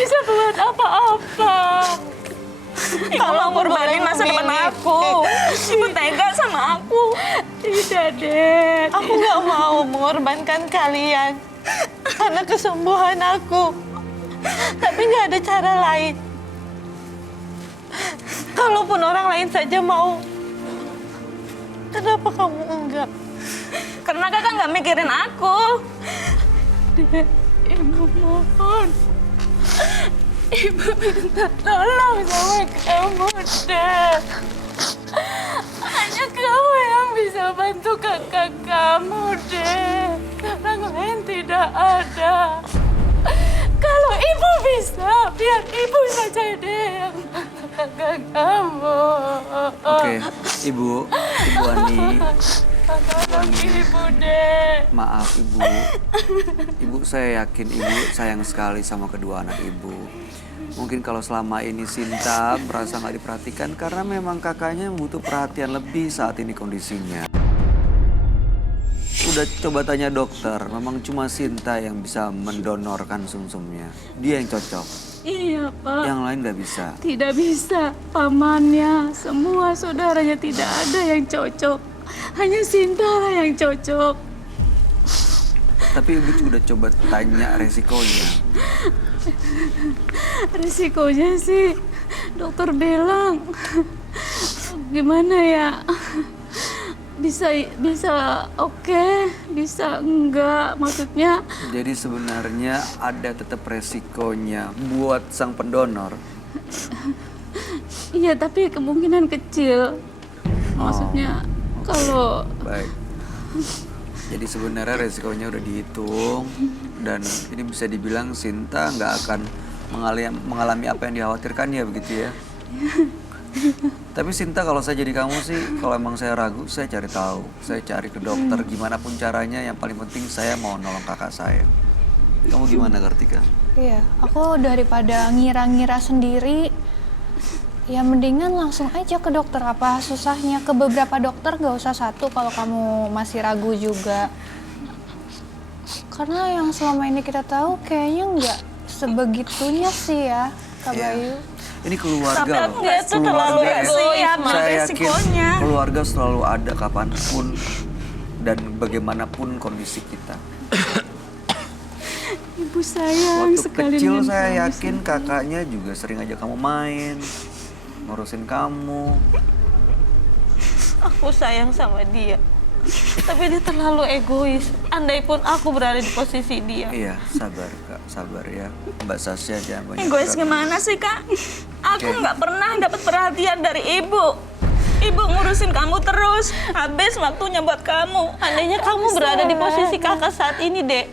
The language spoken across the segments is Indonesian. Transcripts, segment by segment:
bisa buat apa-apa. Kalau ngorbanin masa depan aku. Ibu tega sama aku. Tidak, Dek. Aku nggak mau mengorbankan kalian karena kesembuhan aku. Tapi nggak ada cara lain. Kalaupun orang lain saja mau, kenapa kamu enggak? Karena kakak nggak mikirin aku. Dek, Ibu mohon. Ibu minta tolong sama kamu, Dek. Hanya kamu yang bisa bantu kakak kamu, Dek. Orang lain tidak ada. Kalau ibu bisa, biar ibu saja deh yang bantu kakak kamu. Oke, Ibu Ani. Tolong ibu, Dek. Maaf Ibu. Ibu, saya yakin Ibu sayang sekali sama kedua anak Ibu. Mungkin kalau selama ini Sinta merasa nggak diperhatikan karena memang kakaknya butuh perhatian lebih saat ini kondisinya. Udah coba tanya dokter, memang cuma Sinta yang bisa mendonorkan sumsumnya. Dia yang cocok, Iya, Pak. yang lain nggak bisa. Tidak bisa. Pamannya, semua saudaranya tidak ada yang cocok. Hanya Sinta lah yang cocok. Tapi Ibu udah coba tanya resikonya. Resikonya sih, dokter bilang, gimana ya? Bisa oke, bisa enggak. Maksudnya, Jadi sebenarnya ada tetap resikonya buat sang pendonor. iya tapi kemungkinan kecil. Maksudnya, kalau Baik. Jadi sebenarnya resikonya udah dihitung dan ini bisa dibilang Sinta nggak akan mengalami apa yang dikhawatirkan ya begitu ya. Tapi Sinta kalau saya jadi kamu sih, kalau emang saya ragu, saya cari tahu. Saya cari ke dokter gimana pun caranya, yang paling penting saya mau nolong kakak saya. Kamu gimana Kartika? Iya, aku daripada ngira-ngira sendiri, ya mendingan langsung aja ke dokter. Apa susahnya? Ke beberapa dokter, gak usah satu kalau kamu masih ragu juga. Karena yang selama ini kita tahu kayaknya nggak sebegitunya sih ya, Kak Iya. Bayu. Ini keluarga Tapi aku loh. nggak tuh terlalu Keluarga ya. siap sama Saya yakin resikonya. keluarga selalu ada kapanpun dan bagaimanapun kondisi kita. ibu sayang Waktu sekali kecil dengan saya kamu, yakin kakaknya juga sering ajak kamu main, ngurusin kamu. Aku sayang sama dia. Tapi dia terlalu egois. Andai pun aku berada di posisi dia. Iya, sabar Kak, sabar ya. Mbak Sasya jangan banyak Egois gerak. gimana sih, Kak? Aku Oke. nggak pernah dapat perhatian dari ibu. Ibu ngurusin kamu terus. Habis waktunya buat kamu. Andainya kamu berada di posisi kakak saat ini, Dek.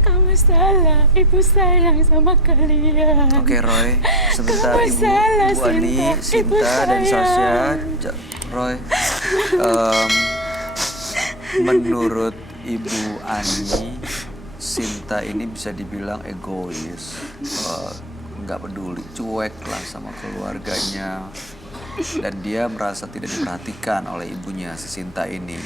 Kamu salah, ibu sayang sama kalian. Oke Roy, sebentar Kamu Ibu, salah, Ibu Ani, Sinta. Ibu Sinta dan sayang. Sasya. Roy, menurut Ibu Ani, Sinta ini bisa dibilang egois, nggak peduli, cuek lah sama keluarganya, dan dia merasa tidak diperhatikan oleh ibunya si Sinta ini.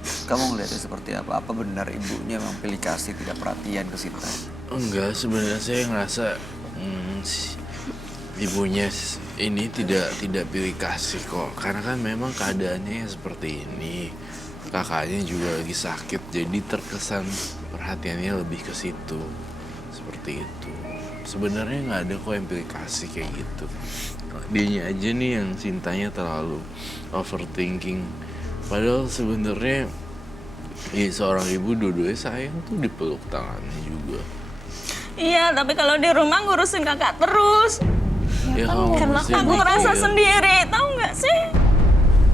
Kamu ngeliatnya seperti apa? Apa benar ibunya memang pilih kasih tidak perhatian ke Sinta? Enggak, sebenarnya saya ngerasa ibunya ini tidak pilih kasih kok. Karena kan memang keadaannya yang seperti ini. Kakaknya juga lagi sakit, jadi terkesan perhatiannya lebih ke situ. Seperti itu. Sebenarnya nggak ada kok yang pilih kasih kayak gitu. Dianya aja nih yang cintanya terlalu overthinking. Padahal sebenarnya seorang ibu dua-duanya sayang tuh dipeluk tangannya juga. Iya, tapi kalau di rumah ngurusin kakak terus. Ya kamu mesti Aku ngerasa mikir. sendiri, tahu nggak sih?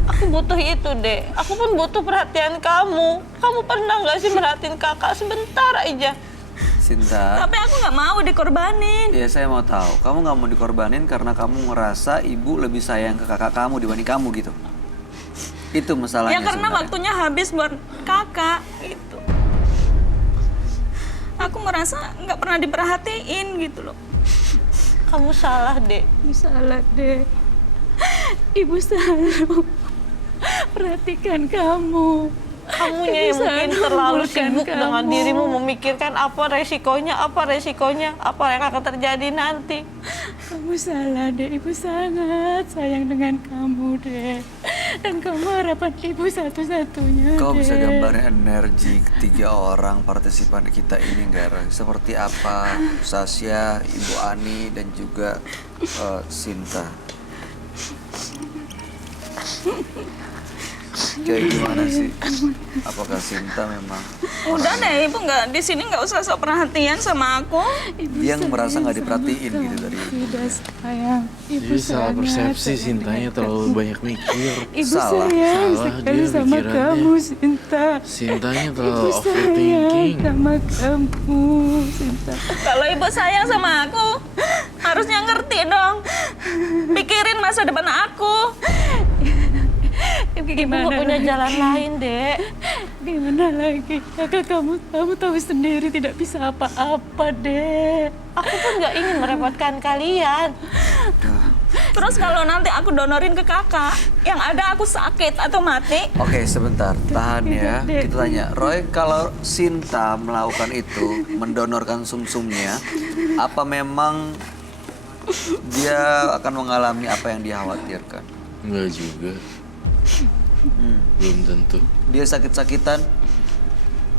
Aku butuh itu, Dek. Aku pun butuh perhatian kamu. Kamu pernah nggak sih merhatiin kakak sebentar aja? Sinta. Tapi aku nggak mau dikorbanin. Ya saya mau tahu, kamu nggak mau dikorbanin karena kamu ngerasa ibu lebih sayang ke kakak kamu dibanding kamu gitu. Itu masalahnya Ya karena sebenarnya. waktunya habis buat kakak gitu. Aku merasa nggak pernah diperhatiin gitu loh. Kamu salah, Dek. Ibu salah, Dek. Ibu selalu perhatikan kamu. Kamunya yang mungkin terlalu sibuk dengan dirimu memikirkan apa resikonya, apa yang akan terjadi nanti. Kamu salah, Dek. Ibu sangat sayang dengan kamu, Dek. Dan kamu harapan ibu satu-satunya, Kau bisa Dek. gambarin energi ketiga orang partisipan kita ini nggak, Roy? Seperti apa? Sasya, Ibu Ani, dan juga Sinta. Kayak gimana sih? Apakah Sinta memang Udah deh, ibu nggak di sini nggak usah sok perhatian sama aku. dia yang merasa nggak diperhatiin gitu dari ibu? Tidak sayang. Ibu Jadi salah sangat persepsi, sayang Sintanya dengan terlalu banyak mikir. Ibu Salah. sayang Salah sekali dia sama pikirannya. kamu, Sinta. Sintanya Ibu terlalu sayang overthinking. sama kamu, Sinta. Kalau ibu sayang sama aku, harusnya ngerti dong. Pikirin masa depan aku. Ibu Gimana gak punya lagi? jalan lain, Dek. Gimana lagi? Kakak kamu tahu sendiri tidak bisa apa-apa, Dek. Aku pun gak ingin merepotkan kalian. Terus kalau nanti aku donorin ke kakak, yang ada aku sakit atau mati. Oke, sebentar, tahan ya. Dek. Kita tanya, Roy, kalau Sinta melakukan itu, mendonorkan sumsumnya, apa memang dia akan mengalami apa yang dia khawatirkan? Enggak juga. Belum tentu. Dia sakit-sakitan?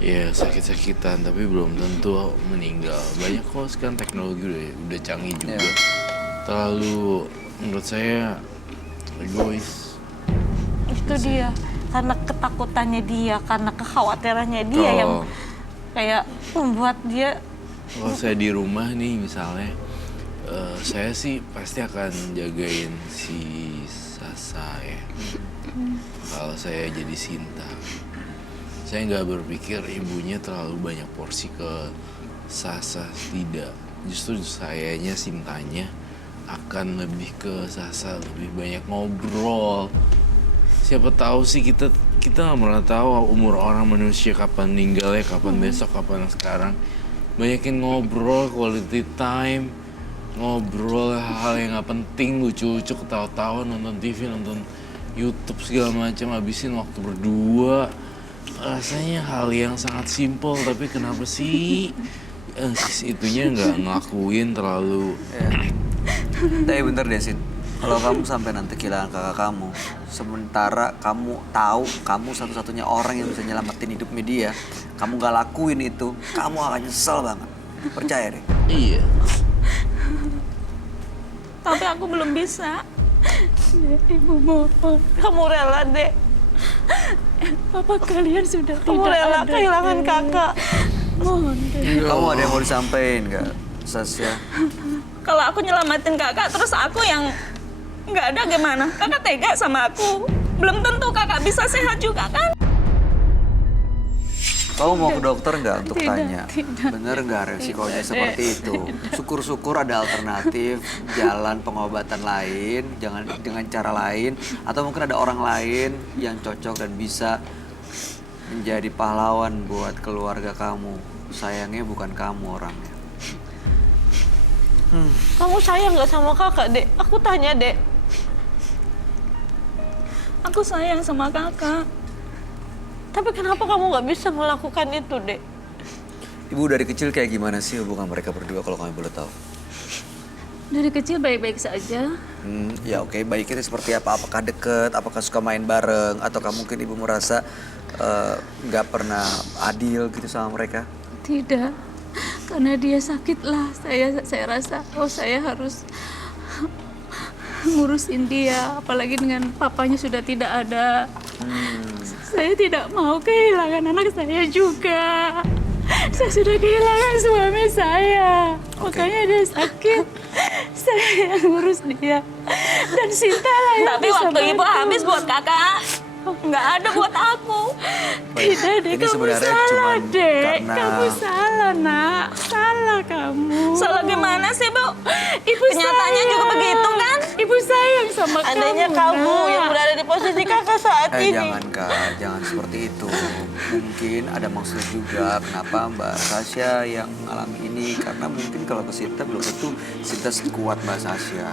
Ya sakit-sakitan tapi belum tentu meninggal. Banyak kok sekarang teknologi udah canggih juga. Iya. Terlalu menurut saya egois. Itu dia. Karena ketakutannya dia, karena kekhawatirannya dia yang Kalau kayak membuat dia kalau saya di rumah nih misalnya, saya sih pasti akan jagain si Sasa ya. Kalau saya jadi Sinta, saya nggak berpikir ibunya terlalu banyak porsi ke Sasa, tidak. Justru sayanya, Sintanya akan lebih ke Sasa, lebih banyak ngobrol. Siapa tahu sih kita nggak pernah tahu umur orang manusia kapan meninggalnya, kapan besok, kapan sekarang. Banyakin ngobrol, quality time, ngobrol hal yang nggak penting, lucu-lucu, ketawa-tawa, nonton TV, nonton YouTube segala macam, habisin waktu berdua. Rasanya hal yang sangat simpel, tapi kenapa sih itunya nggak ngelakuin terlalu. Tapi bentar deh, Sin. Kalau kamu sampai nanti kehilangan kakak kamu, sementara kamu tahu kamu satu-satunya orang yang bisa nyelamatin hidupnya dia, kamu gak lakuin itu, kamu akan nyesel banget. Percaya deh. Iya. Tapi aku belum bisa. Dek, Ibu mohon. kamu rela, Dek. Papa kalian sudah Kamu tidak rela ada, kehilangan Dek. kakak. Mohon, Dek. Kamu ada yang mau disampaikan gak, Sasya? Kalau aku nyelamatin kakak, terus aku yang nggak ada gimana? Kakak tega sama aku. Belum tentu kakak bisa sehat juga kan? Kamu mau ke dokter nggak untuk Tidak, tanya? tidak. Bener nggak resikonya seperti itu? Syukur-syukur ada alternatif, jalan pengobatan lain, jangan dengan cara lain, atau mungkin ada orang lain yang cocok dan bisa menjadi pahlawan buat keluarga kamu. Sayangnya bukan kamu orangnya. Kamu sayang gak sama kakak, Dek? Aku tanya, Dek. Aku sayang sama kakak. Tapi kenapa kamu gak bisa melakukan itu, Dek? Ibu dari kecil kayak gimana sih hubungan mereka berdua kalau kami boleh tahu? Dari kecil baik-baik saja. Ya oke, baiknya seperti apa? Apakah deket? Apakah suka main bareng? Ataukah mungkin ibu merasa nggak pernah adil gitu sama mereka? Tidak, karena dia sakitlah. Saya rasa, saya harus ngurusin dia, apalagi dengan papanya sudah tidak ada. Saya tidak mau kehilangan anak saya juga. Saya sudah kehilangan suami saya, makanya dia sakit. Saya yang ngurus dia, dan Sinta lah yang Tapi bisa waktu ibu bantu. habis buat kakak, nggak ada buat aku. Tidak, Dek, Ini kamu sebenarnya salah, cuman Dek. karena- Kamu salah, Nak. Salah kamu. Salah gimana sih, Bu? Ibu Kenyataannya sayang. juga begitu kan? Ibu sayang sama Andainya kamu Nak. yang berada di posisi kakak saat ini. Jangan Kak, jangan seperti itu. Mungkin ada maksud juga kenapa Mbak Sasya yang mengalami ini. Karena mungkin kalau ke Sinta belum tentu Sinta sekuat Mbak Sasya.